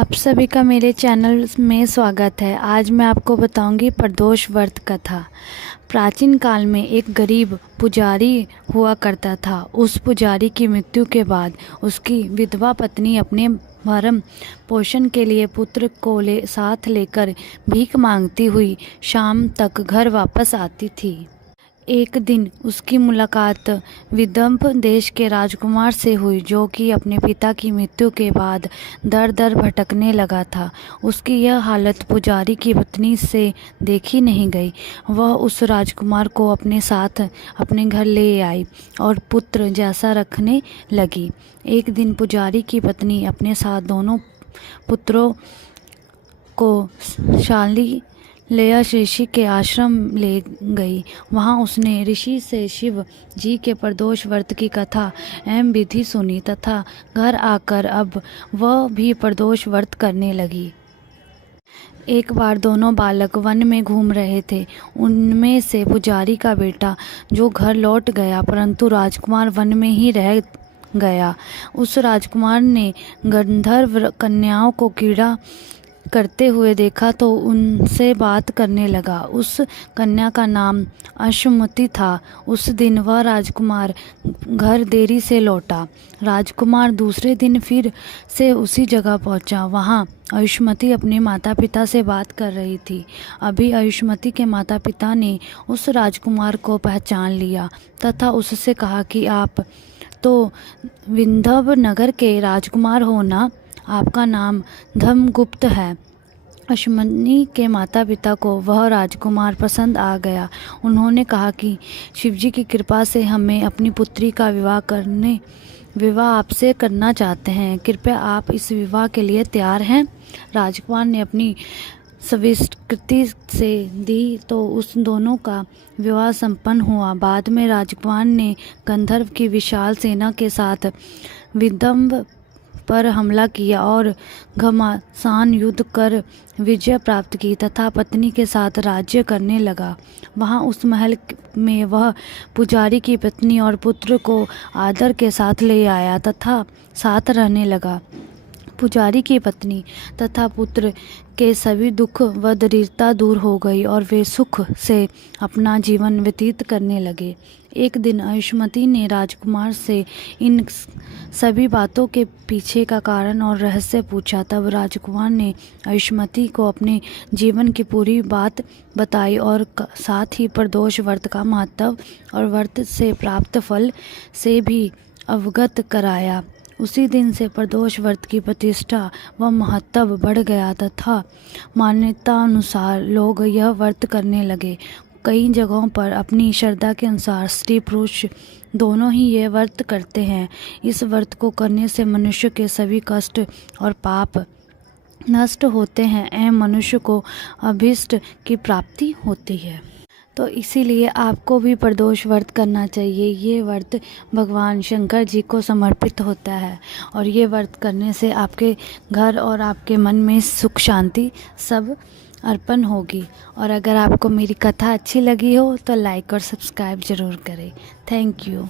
आप सभी का मेरे चैनल में स्वागत है। आज मैं आपको बताऊंगी प्रदोष व्रत कथा। प्राचीन काल में एक गरीब पुजारी हुआ करता था। उस पुजारी की मृत्यु के बाद उसकी विधवा पत्नी अपने भरण पोषण के लिए पुत्र को साथ लेकर भीख मांगती हुई शाम तक घर वापस आती थी। एक दिन उसकी मुलाकात विदर्भ देश के राजकुमार से हुई, जो कि अपने पिता की मृत्यु के बाद दर दर भटकने लगा था। उसकी यह हालत पुजारी की पत्नी से देखी नहीं गई। वह उस राजकुमार को अपने साथ अपने घर ले आई और पुत्र जैसा रखने लगी। एक दिन पुजारी की पत्नी अपने साथ दोनों पुत्रों को शाली लेया ऋषि के आश्रम ले गई। वहां उसने ऋषि से शिव जी के प्रदोष व्रत की कथा एवं विधि सुनी तथा घर आकर अब वह भी प्रदोष व्रत करने लगी। एक बार दोनों बालक वन में घूम रहे थे। उनमें से पुजारी का बेटा जो घर लौट गया, परंतु राजकुमार वन में ही रह गया। उस राजकुमार ने गंधर्व कन्याओं को क्रीड़ा करते हुए देखा तो उनसे बात करने लगा। उस कन्या का नाम अश्वमती था। उस दिन वह राजकुमार घर देरी से लौटा। राजकुमार दूसरे दिन फिर से उसी जगह पहुंचा। वहां आयुष्मती अपने माता पिता से बात कर रही थी। अभी आयुष्मती के माता पिता ने उस राजकुमार को पहचान लिया तथा उससे कहा कि आप तो विंध्यव नगर के राजकुमार हो ना, आपका नाम धर्मगुप्त है। अश्वमनी के माता पिता को वह राजकुमार पसंद आ गया। उन्होंने कहा कि शिवजी की कृपा से हमें अपनी पुत्री का विवाह आपसे करना चाहते हैं। कृपया आप इस विवाह के लिए तैयार हैं? राजकुमार ने अपनी स्वीकृति से दी तो उस दोनों का विवाह संपन्न हुआ। बाद में राजकुमार ने गंधर्व की विशाल सेना के साथ विदर्भ पर हमला किया और घमासान युद्ध कर विजय प्राप्त की तथा पत्नी के साथ राज्य करने लगा। वहां उस महल में वह पुजारी की पत्नी और पुत्र को आदर के साथ ले आया तथा साथ रहने लगा। पुजारी की पत्नी तथा पुत्र के सभी दुख व दरिद्रता दूर हो गई और वे सुख से अपना जीवन व्यतीत करने लगे। एक दिन आयुष्मती ने राजकुमार से इन सभी बातों के पीछे का कारण और रहस्य पूछा। तब राजकुमार ने आयुष्मती को अपने जीवन की पूरी बात बताई और साथ ही प्रदोष व्रत का महत्व और व्रत से प्राप्त फल से भी अवगत कराया। उसी दिन से प्रदोष व्रत की प्रतिष्ठा व महत्व बढ़ गया तथा मान्यता अनुसार लोग यह व्रत करने लगे। कई जगहों पर अपनी श्रद्धा के अनुसार स्त्री पुरुष दोनों ही ये व्रत करते हैं। इस व्रत को करने से मनुष्य के सभी कष्ट और पाप नष्ट होते हैं एवं मनुष्य को अभीष्ट की प्राप्ति होती है। तो इसीलिए आपको भी प्रदोष व्रत करना चाहिए। ये व्रत भगवान शंकर जी को समर्पित होता है और ये व्रत करने से आपके घर और आपके मन में सुख शांति सब अर्पण होगी। और अगर आपको मेरी कथा अच्छी लगी हो तो लाइक और सब्सक्राइब ज़रूर करें। Thank you.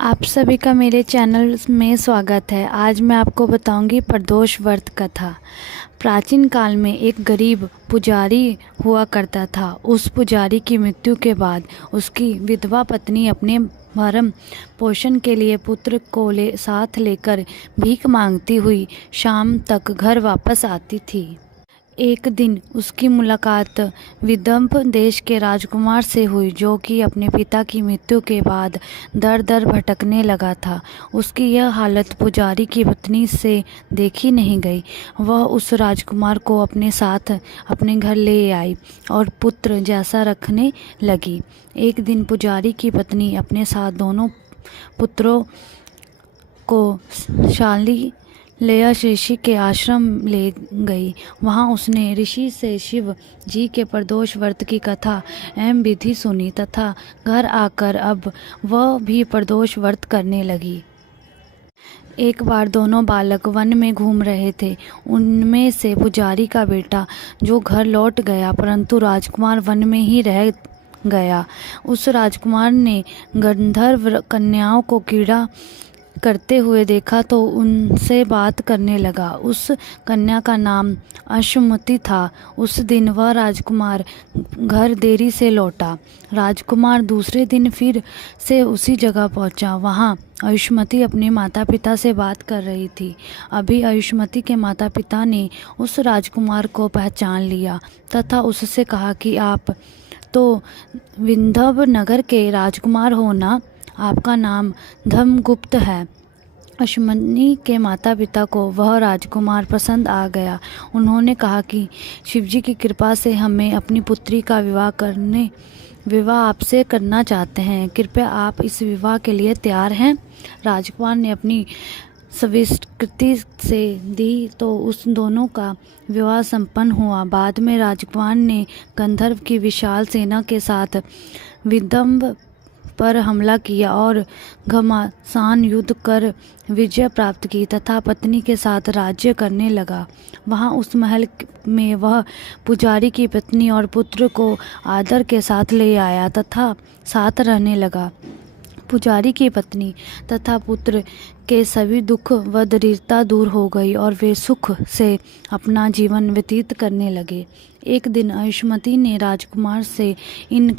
आप सभी का मेरे चैनल में स्वागत है। आज मैं आपको बताऊंगी प्रदोष व्रत कथा। प्राचीन काल में एक गरीब पुजारी हुआ करता था। उस पुजारी की मृत्यु के बाद उसकी विधवा पत्नी अपने भरण पोषण के लिए पुत्र को साथ लेकर भीख मांगती हुई शाम तक घर वापस आती थी। एक दिन उसकी मुलाकात विदर्भ देश के राजकुमार से हुई, जो कि अपने पिता की मृत्यु के बाद दर दर भटकने लगा था। उसकी यह हालत पुजारी की पत्नी से देखी नहीं गई। वह उस राजकुमार को अपने साथ अपने घर ले आई और पुत्र जैसा रखने लगी। एक दिन पुजारी की पत्नी अपने साथ दोनों पुत्रों को शाली लेया ऋषि के आश्रम ले गई। वहां उसने ऋषि से शिव जी के प्रदोष व्रत की कथा एवं विधि सुनी तथा घर आकर अब वह भी प्रदोष व्रत करने लगी। एक बार दोनों बालक वन में घूम रहे थे। उनमें से पुजारी का बेटा जो घर लौट गया, परंतु राजकुमार वन में ही रह गया। उस राजकुमार ने गंधर्व कन्याओं को क्रीड़ा करते हुए देखा तो उनसे बात करने लगा। उस कन्या का नाम अश्वमती था। उस दिन वह राजकुमार घर देरी से लौटा। राजकुमार दूसरे दिन फिर से उसी जगह पहुंचा। वहां आयुष्मती अपने माता पिता से बात कर रही थी। अभी आयुष्मती के माता पिता ने उस राजकुमार को पहचान लिया तथा उससे कहा कि आप तो विंध्यव नगर के राजकुमार हो ना? आपका नाम धर्मगुप्त है। अश्वनी के माता पिता को वह राजकुमार पसंद आ गया। उन्होंने कहा कि शिवजी की कृपा से हमें अपनी पुत्री का विवाह आपसे करना चाहते हैं। कृपया आप इस विवाह के लिए तैयार हैं? राजकुमार ने अपनी स्वीकृति से दी तो उस दोनों का विवाह संपन्न हुआ। बाद में राजकुमार ने गंधर्व की विशाल सेना के साथ विदंब पर हमला किया और घमासान युद्ध कर विजय प्राप्त की तथा पत्नी के साथ राज्य करने लगा। वहां उस महल में वह पुजारी की पत्नी और पुत्र को आदर के साथ ले आया तथा साथ रहने लगा। पुजारी की पत्नी तथा पुत्र के सभी दुख व दरिद्रता दूर हो गई और वे सुख से अपना जीवन व्यतीत करने लगे। एक दिन आयुष्मती ने राजकुमार से इन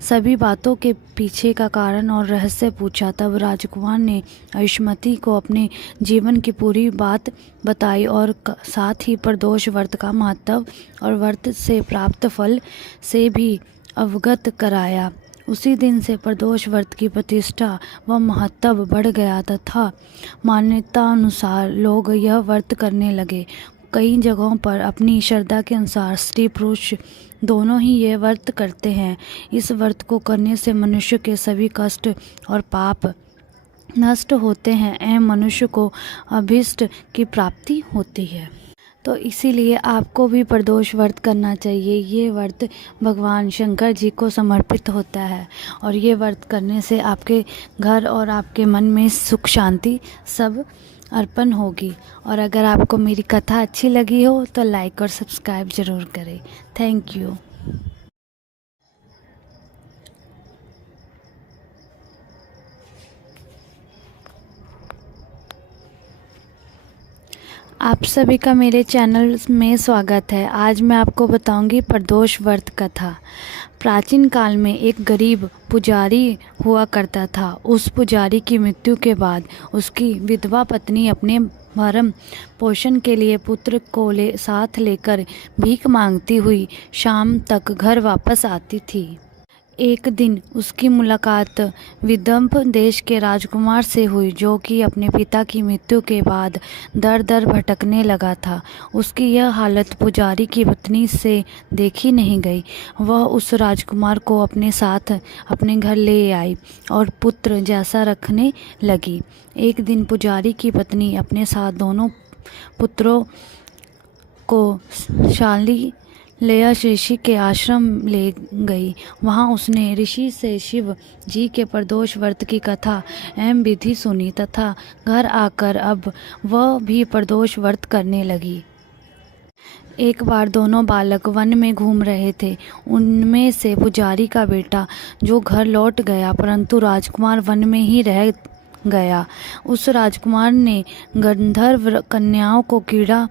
सभी बातों के पीछे का कारण और रहस्य पूछा। तब राजकुमार ने आयुष्मती को अपने जीवन की पूरी बात बताई और साथ ही प्रदोष व्रत का महत्व और व्रत से प्राप्त फल से भी अवगत कराया। उसी दिन से प्रदोष व्रत की प्रतिष्ठा व महत्व बढ़ गया तथा मान्यता अनुसार लोग यह व्रत करने लगे। कई जगहों पर अपनी श्रद्धा के अनुसार स्त्री पुरुष दोनों ही ये व्रत करते हैं। इस व्रत को करने से मनुष्य के सभी कष्ट और पाप नष्ट होते हैं एवं मनुष्य को अभीष्ट की प्राप्ति होती है। तो इसीलिए आपको भी प्रदोष व्रत करना चाहिए। ये व्रत भगवान शंकर जी को समर्पित होता है और ये व्रत करने से आपके घर और आपके मन में सुख शांति सब अर्पण होगी। और अगर आपको मेरी कथा अच्छी लगी हो तो लाइक और सब्सक्राइब ज़रूर करें। Thank you. आप सभी का मेरे चैनल में स्वागत है। आज मैं आपको बताऊंगी प्रदोष व्रत कथा। प्राचीन काल में एक गरीब पुजारी हुआ करता था। उस पुजारी की मृत्यु के बाद उसकी विधवा पत्नी अपने भरण पोषण के लिए पुत्र को साथ लेकर भीख मांगती हुई शाम तक घर वापस आती थी। एक दिन उसकी मुलाकात विदर्भ देश के राजकुमार से हुई, जो कि अपने पिता की मृत्यु के बाद दर दर भटकने लगा था। उसकी यह हालत पुजारी की पत्नी से देखी नहीं गई। वह उस राजकुमार को अपने साथ अपने घर ले आई और पुत्र जैसा रखने लगी। एक दिन पुजारी की पत्नी अपने साथ दोनों पुत्रों को शाली लेया ऋषि के आश्रम ले गई। वहां उसने ऋषि से शिव जी के प्रदोष व्रत की कथा एवं विधि सुनी तथा घर आकर अब वह भी प्रदोष व्रत करने लगी। एक बार दोनों बालक वन में घूम रहे थे। उनमें से पुजारी का बेटा जो घर लौट गया, परंतु राजकुमार वन में ही रह गया। उस राजकुमार ने गंधर्व कन्याओं को क्रीड़ा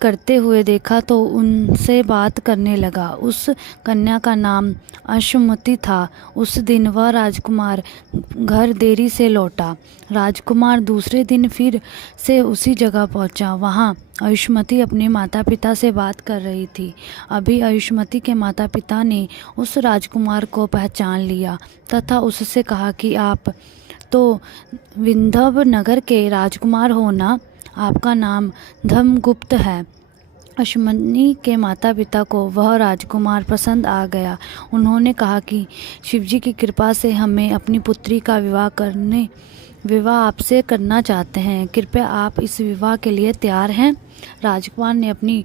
करते हुए देखा तो उनसे बात करने लगा। उस कन्या का नाम अश्वमती था। उस दिन वह राजकुमार घर देरी से लौटा। राजकुमार दूसरे दिन फिर से उसी जगह पहुंचा। वहां आयुष्मती अपने माता पिता से बात कर रही थी। अभी आयुष्मती के माता पिता ने उस राजकुमार को पहचान लिया तथा उससे कहा कि आप तो विंध्यव नगर के राजकुमार हो ना? आपका नाम धर्मगुप्त है। अश्वनी के माता पिता को वह राजकुमार पसंद आ गया। उन्होंने कहा कि शिवजी की कृपा से हमें अपनी पुत्री का विवाह आपसे करना चाहते हैं। कृपया आप इस विवाह के लिए तैयार हैं? राजकुमार ने अपनी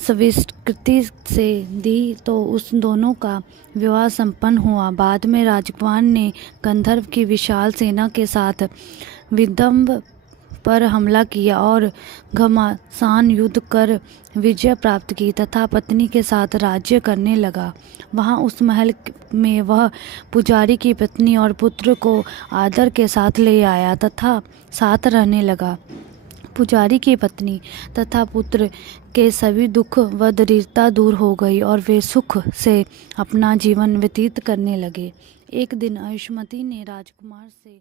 स्वीकृति से दी तो उस दोनों का विवाह संपन्न हुआ। बाद में राजकुमार ने गंधर्व की विशाल सेना के साथ विदंब पर हमला किया और घमासान युद्ध कर विजय प्राप्त की तथा पत्नी के साथ राज्य करने लगा। वहाँ उस महल में वह पुजारी की पत्नी और पुत्र को आदर के साथ ले आया तथा साथ रहने लगा। पुजारी की पत्नी तथा पुत्र के सभी दुख व दरिद्रता दूर हो गई और वे सुख से अपना जीवन व्यतीत करने लगे। एक दिन आयुष्मती ने राजकुमार से